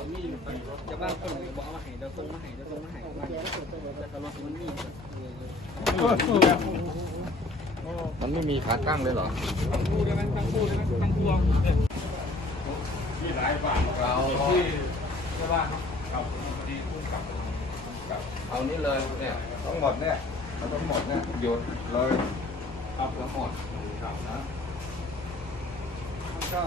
จะบ้างคนบอกเอามาให้เดี๋ยวส่งมาให้เดี๋ยวส่งมาให้มาแต่ตลอดมันมีมันไม่มีขาตั้งเลยเหรอทั้งคู่ได้ไหมทั้งคู่ได้ไหมทั้งคู่เราเอานี้เลยเนี่ยทั้งหมดเนี่ยเอาทั้งหมดเนี่ยหยุดเลยครับทั้งหมดครับนะก็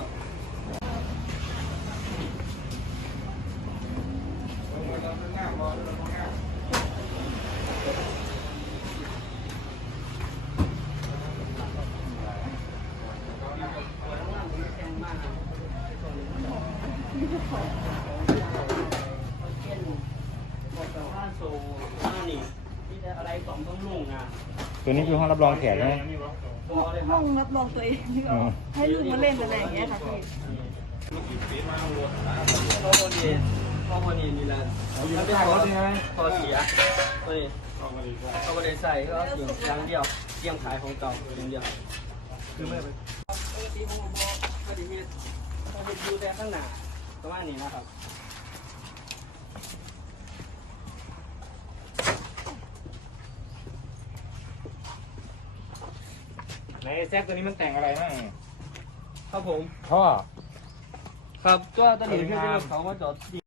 ตัวนี้คือห้องรับรองแขกใช่ไหมห้องรับรองตัวเองนี่ก็ให้ลูกมาเล่นอะไรอย่างเงี้ยค่ะพี่ พอพอดีพอพอดีมีแล้วมันเป็นพอพอเสียพอดีเขาไม่ได้ใส่ก็เสียงอย่างเดียวเสียงขายของเก่าอย่างเดียวคือไม่ไปปกติผมบอกปฏิเหตุปฏิเหตุอยู่แต่ข้างหน้าประมาณนี้นะครับไหนแซกตัวนี้มันแต่งอะไรบ้างครับผมท่อครับก็ตอนนี้เพื่อนเขามาจอด